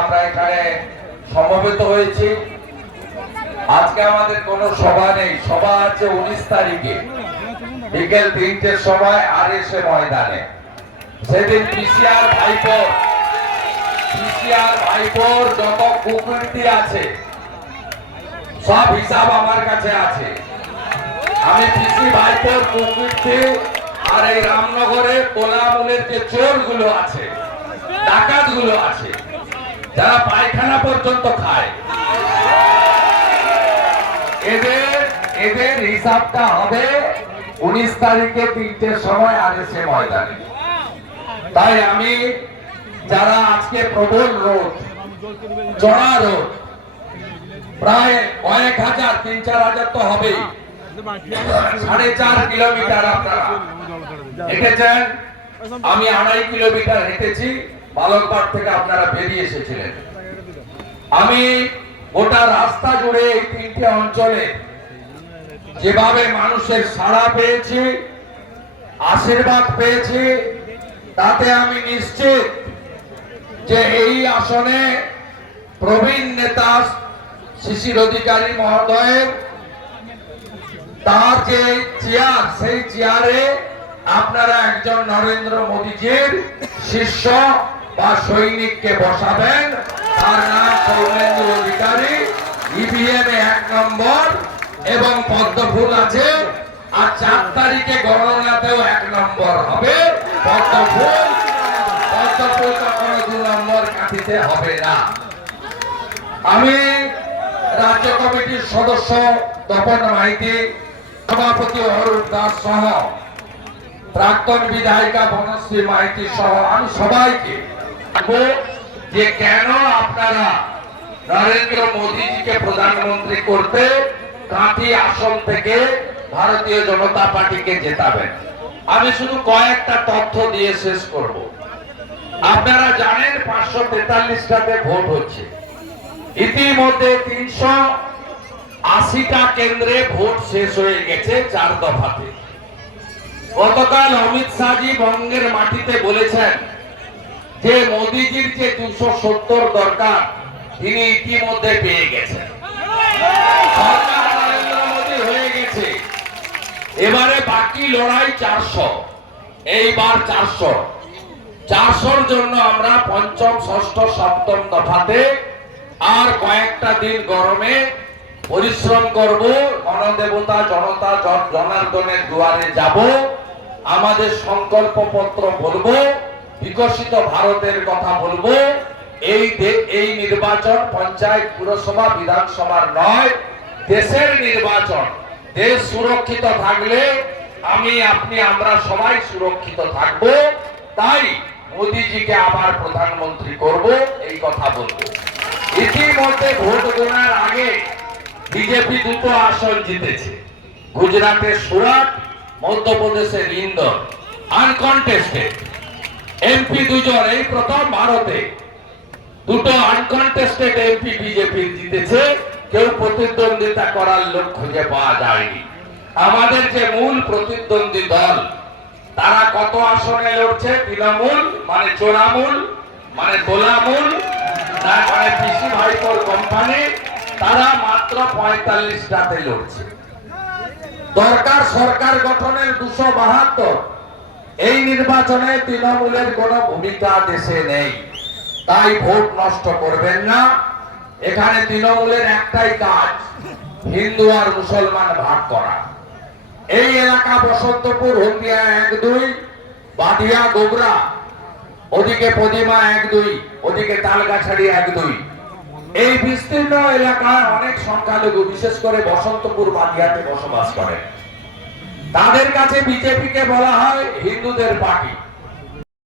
আমরা এখানে সমবেত হয়েছি। আজকে আমাদের কোনো সভা নেই, সভা আছে 19 তারিখে বিকেল 3টের সময় RSA ময়দানে। সেদিন পিসিআর ভাইপোর যত কুকীর্তি আছে সব হিসাব আমার কাছে আছে। আমি পিসি ভাইপোর কুকীর্তি আর এই রামনগরে কোলামুলের যে চোরগুলো আছে, ডাকাতগুলো আছে, যারা পায়খানা পর্যন্ত খায়, এদের হিসাবটা হবে 19 তারিখে 3টের সময় RSA ময়দানে। তাই আমি যারা আজকে প্রবল রোদ, চড়া রোদ, প্রায় কয়েক হাজার, 3-4 হাজার তো হবেই, 4.5 কিলোমিটার আপনারা হেঁটেছেন, আমি 2.5 কিলোমিটার হেঁটেছি। বালকবাড় থেকে আপনারা বেরিয়ে এসেছিলেন। আমি গোটা রাস্তা জুড়ে এই 3টে অঞ্চলে যেভাবে মানুষের সাড়া পেয়েছি, আশীর্বাদ পেয়েছি, তাতে আমি নিশ্চিত যে এই আসনে প্রবীণ নেতা শিশির অধিকারী মহোদয়ের তার যে চেয়ার, সেই চেয়ারে আপনারা একজন নরেন্দ্র মোদীজির শিষ্য বা সৈনিককে বসাবেন। তার নাম সৌমেন্দ্র অধিকারী। EVM 1 নম্বর এবং পদ্মফুল আছে। আর 4 তারিখে গণনাতেও 1 নম্বর হবে পদ্মফুল। কখনো 2 নম্বর কাটিতে হবে না। আমি রাজ্য কমিটির সদস্য তপন মাইতি, সভাপতি অরূপ দাস সহ প্রাক্তন বিধায়িকা বনশ্রী মাইতি সহ আমি সবাইকে যে কেন আপনারা নরেন্দ্র মোদীজিকে প্রধানমন্ত্রী করতে কাঁথি আসন থেকে ভারতীয় জনতা পার্টিকে জেতাবেন। আমি শুধু কয়েকটা তথ্য দিয়ে শেষ করব। আপনারা জানেন 543টাতে ভোট হচ্ছে। ইতিমধ্যে 380টা কেন্দ্রে ভোট শেষ হয়ে গেছে 4 দফাতে। গতকাল অমিত শাহজি বঙ্গের মাটিতে বলেছেন যে মোদীজির যে 270 দরকার তিনি ইতিমধ্যে পেয়ে গেছেন। সরকার নরেন্দ্র মোদী হয়ে গেছে। এবারে বাকি লড়াই 400। এইবার 400-র জন্য আমরা 5ম, 6ষ্ঠ, 7ম দফাতে আর কয়েকটা দিন গরমে পরিশ্রম করব। গণদেবতা জনতা জনার্দনের দুয়ারে যাব, আমাদের সংকল্প পত্র বলবো, বিকশিত ভারতের কথা বলবো। এই নির্বাচন পঞ্চায়েত, পুরসভা, বিধানসভার নয়, দেশের নির্বাচন। দেশ সুরক্ষিত থাকলে আমি, আপনি, আমরা সবাই সুরক্ষিত থাকব। তাই মোদীজিকে আবার প্রধানমন্ত্রী করব, এই কথা বলবো। ইতিমধ্যে ভোট গণনার আগে বিজেপি 2টো আসন জিতেছে। গুজরাটের সুরাট, মধ্যপ্রদেশের ইন্দোর, আনকনটেস্টেড। MP 2 জন, এই প্রথম ভারতে 2টো আনকনটেস্টেড MP বিজেপি জিতেছে। কেউ প্রতিদ্বন্দ্বিতা করার লোক খুঁজে পাওয়া যায়নি। আমাদের যে মূল প্রতিদ্বন্দ্বী দল, তারা কত আসনে লড়ছে? তৃণমূল মানে চোরামূল, মানে তোলামূল, মানে পিসি ভাইপোর কোম্পানি, তারা মাত্র 45টাতে লড়ছে। দরকার সরকার গঠনের 272। এই নির্বাচনে তৃণমূলের কোনো ভূমিকা দেশে নেই। তাই ভোট নষ্ট করবেন না। এখানে তৃণমূলের একটাই কাজ, হিন্দু আর মুসলমান ভাগ করা। এই এলাকা বসন্তপুর, হলদিয়া 1-2, বাদিয়া, গোবরা, ওদিকে পদিমা 1-2, ওদিকে তালগাছাড়ি 1-2। এই বিস্তীর্ণ এলাকায় অনেক সংখ্যালঘু, বিশেষ করে বসন্তপুর, বাদিয়াতে বসবাস করেন। তাদের কাছে বিজেপিকে বলা হয় হিন্দুদের পার্টি।